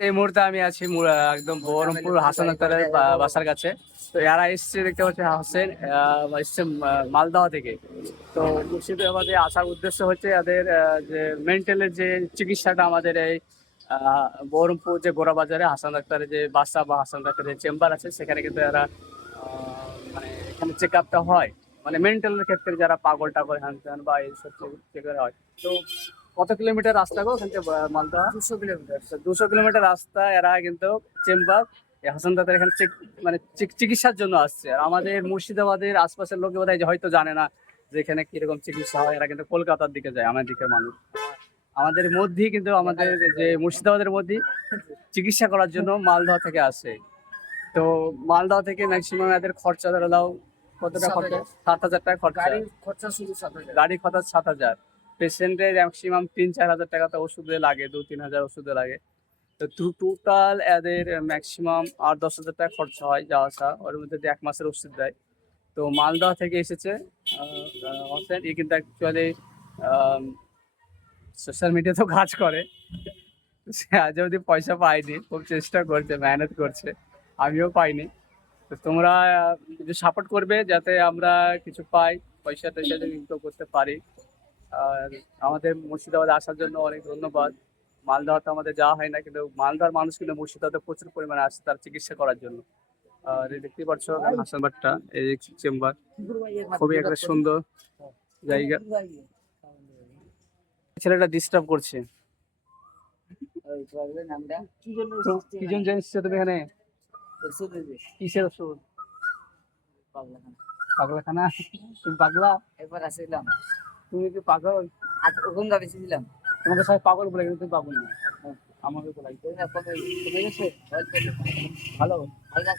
এই মুহূর্তে আমি আছি একদম বহরমপুর হাসান আক্তারের বাসার কাছে। তো এরা এসছে দেখতে পাচ্ছি হাসেন আহ, এসছে মালদহ থেকে। তো মুর্শিদাবাদে আসার উদ্দেশ্য হচ্ছে এদের যে মেন্টালের যে চিকিৎসাটা আমাদের এই বহরমপুর যে গোড়া বাজারে হাসান ডাক্তারের যে বাসা বা হাসান ডাক্তারের চেম্বার আছে সেখানে কিন্তু এরা মানে এখানে চেক আপটা হয়। মানে মেন্টালের ক্ষেত্রে যারা পাগল টাগল হ্যান বা এইসব চেক হয়। তো কত কিলোমিটার রাস্তা গো ওখান থেকে মালদহ দুশো কিলোমিটার। দুশো কিলোমিটার রাস্তা এরা কিন্তু চেম্বার। হাসান দাদার এখানে চেক মানে চিক- চিকিৎসার জন্য আসছে। আর আমাদের মুর্শিদাবাদের আশপাশের লোকে যে হয়তো জানে না যে এখানে কীরকম চিকিৎসা হয় এরা কিন্তু কলকাতার দিকে যায় আমাদের দিকের মানুষ। আমাদের মধ্যেই কিন্তু আমাদের যে মুর্শিদাবাদের মধ্যেই চিকিৎসা করার জন্য মালদহ থেকে আসে। তো মালদহ থেকে ম্যাক্সিমাম এদের খরচা ধরে দাও কতটা সাত খরচা? সাত হাজার টাকা খরচা। গাড়ি খরচা শুধু সাত হাজার। গাড়ি খরচ সাত হাজার। পেশেন্টের ম্যাক্সিমাম তিন চার হাজার টাকা তো ওষুধে লাগে দু তিন হাজার ওষুধে লাগে। তো টোটাল এদের ম্যাক্সিমাম আট দশ হাজার টাকা খরচা হয় যাওয়া আসা। ওর মধ্যে এক মাসের ওষুধ দেয়। তো মালদহ থেকে এসেছে। হোসেন ই কিন্তু অ্যাকচুয়ালি সোশ্যাল মিডিয়াতেও কাজ করে। সে আজ অবধি পয়সা পায়নি। খুব চেষ্টা করছে, মেহনত করছে। আমিও পাইনি। তো তোমরা কিছু সাপোর্ট করবে যাতে আমরা কিছু পাই পয়সা টয়সা ইনকাম করতে পারি। আর আমাদের মুর্শিদাবাদে আসার জন্য অনেক ধন্যবাদ। মালদহতে আমাদের যাওয়া হয় না, কিন্তু মালদার মানুষ কিন্তু মুর্শিদাবাদে প্রচুর পরিমাণে আসে তার চিকিৎসা করার জন্য। আর দেখতেই পাচ্ছ হাসানবাদটা এই চেম্বার, খুবই একটা সুন্দর জায়গা। ছেলেটা ডিস্টার্ব করছে। কি জন্য তো তুমি এখানে? কিসের ওষুধ? পাগলাখানা। তুমি পাগলা? এবার আসছিলাম তুমি কি পাগল? আজ ওখানকার বেশি দিলাম তোমাকে সবাই পাগল বলে কিন্তু তুমি পাগল না। আমাকে বলাই কমে গেছে ভালো। হালকা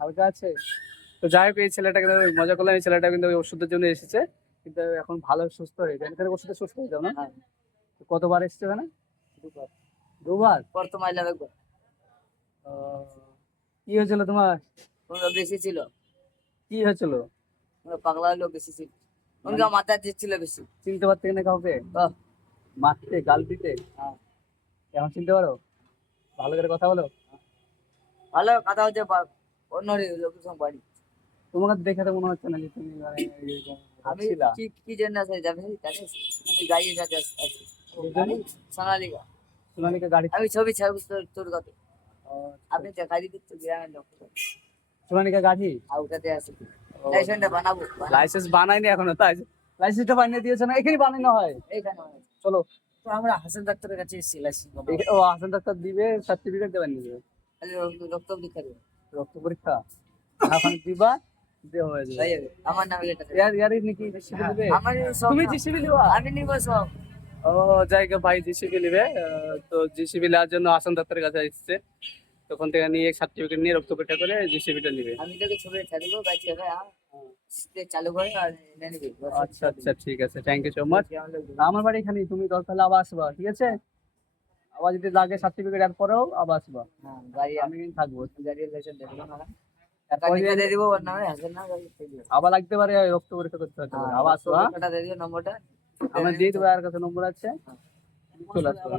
হালকা আছে। তো যাই হোক এই ছেলেটা কিন্তু মজা করলাম। এই ছেলেটা কিন্তু ওষুধের জন্য এসেছে। কিন্তু এখন ভালো সুস্থ হয়ে যায় এখানে ওষুধে সুস্থ হয়ে যাও না? হ্যাঁ। কতবার এসছে ওখানে? দুবার। দুবার? মাইলাম একবার। কি হয়েছিল তোমার? বেশি ছিল। কি হয়েছিল? পাগলা লোক বেশি ছিল। ওনকা মাথা দিচ্ছিল বেশি চিনতে পারতে না কাউকে। মারতে গাল দিতে হ্যাঁ। এখন চিনতে পারো ভালো করে কথা বলো ভালো কথা হচ্ছে অন্য লোকের সঙ্গে বাড়ি তোমাকে দেখে তো মনে হচ্ছে না যে তুমি আমি কি কি জন্য আছে জানিস জানিস আমি গাড়ি যাতে আছি সোনালিকা সোনালিকা গাড়ি আমি ছবি ছাড়বো তোর তোর কাছে ও, আপনি দেখাই দিতে গ্রামের লোক সোনালিকা গাড়ি আর ওটাতে আছে। লাইসেন্স বানাইনি এখনও তাই? লাইসেন্সটা বানিয়ে দিয়েছে না? এখানে বানানো হয়? বানাবো। চলো। তো আমরা হাসান ডাক্তারের কাছে এসেছি লাইসেন্স ও হাসান ডাক্তার দিবে সার্টিফিকেট দেবেন নিবে রক্ত- পরীক্ষা দেবো। রক্ত পরীক্ষা? এখন দিবা দিয়ে হয়ে যাবে। আমার নামে এটা ইয়ার ইয়ার নাকি হ্যাঁ, দিবে? তুমি জিসিবি দিবা? আমি নিবো সব। ও জায়গা ভাই জিসিবি নিবে। তো জিসিবি নেওয়ার জন্য হাসান ডাক্তারের কাছে এসেছে। তখন থেকে নিয়ে সার্টিফিকেট নিয়ে রক্ত পরীক্ষা করে জিসিবিটা নিবে। আমি তোকে ছবি গাছ হবে চালু করে আর আচ্ছা আচ্ছা ঠিক আছে থ্যাংক ইউ সো মাচ আমার বাড়ি এখানে তুমি দরকার হলে আবার আসবা ঠিক আছে? আবার যদি লাগে সার্টিফিকেট এর পরেও আবার আসবা। হ্যাঁ গাড়ি আমি কিন্তু থাকব। গাড়ির লাইসেন্স দেবো না গাড়ি। আবার লাগতে পারে রক্ত পরীক্ষা করতে পারে হ্যাঁ, আবার আসবা। আমার দিয়ে দেবো আর কাছে নম্বর আছে চলে আসবা।